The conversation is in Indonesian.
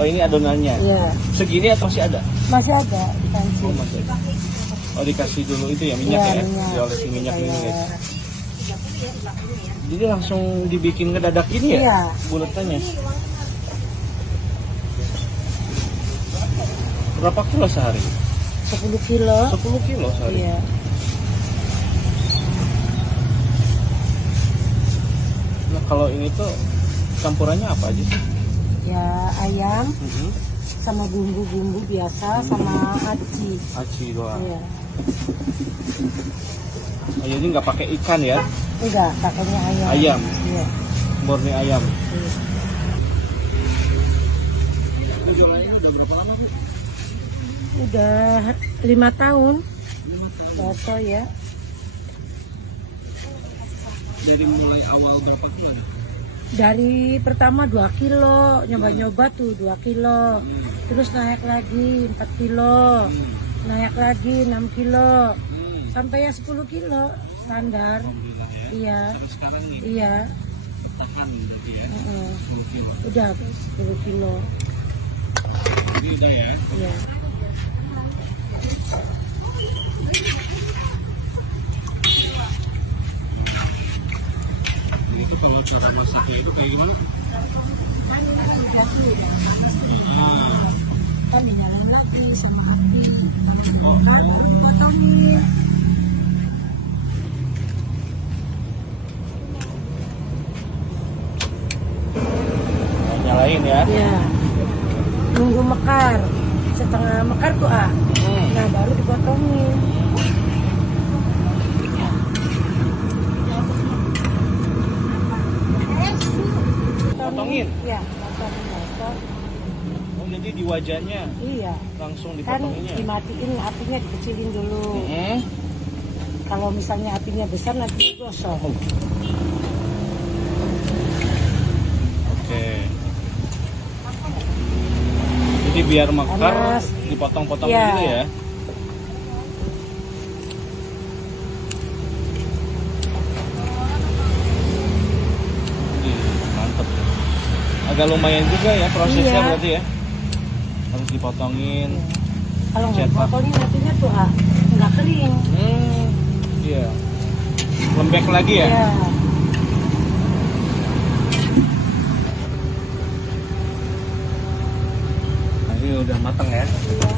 Oh, ini adonannya. Iya. Segini atau masih ada? Masih ada dikasih. Oh, masih ada. Oh, dikasih dulu itu ya minyak Iya, ya. minyak. Diolesi minyak ini, Iya. guys. Jadi langsung dibikin ngedadak ini ya? Iya. Buletannya. Berapa kilo sehari? 10 kilo. 10 kilo sehari. Iya. Nah, kalau ini tuh campurannya apa aja sih? Ya ayam sama bumbu-bumbu biasa sama aci. Aci doang. Iya. Oh, jadi nggak pakai ikan ya? Enggak, pakainya ayam. Ayam. Iya. Murni ayam. Iya. Itu jualannya udah berapa lama, Bu? Udah 5 tahun. Bakso ya. Dari mulai awal berapa kilo ada? Dari pertama 2 kilo, nyoba-nyoba tuh 2 kilo. Terus naik lagi 4 kilo. Naik lagi 6 kilo. Sampai ya 10 kilo standar. Alhamdulillah ya. Iya. Terus sekarang nih Iya. tahan berarti ya. Heeh. 10 kilo. Udah 10 kilo. Jadi udah ya. Iya. Itu kalau cara masaknya itu kayak gimana? Kan dinyalain lagi sama api. Lalu potongin. Nah, nyalain ya. Ya. Nunggu mekar. Setengah mekar tuh Nah baru dipotongin. Potongin? Iya, potong. Oh, jadi di wajannya Iya. langsung Kan dipotonginnya. dimatiin apinya, dikecilin dulu. Hmm. Kalau misalnya apinya besar nanti gosong. Oke. Jadi biar mekar Panas. dipotong-potong Iya. gitu ya. Mantep. Agak lumayan juga ya prosesnya Iya. berarti ya. Harus dipotongin. Kalau nggak Cetak. potongin nantinya tuh nggak kering. Iya. Lembek lagi ya? Iya. Nah, ini udah mateng ya. Iya.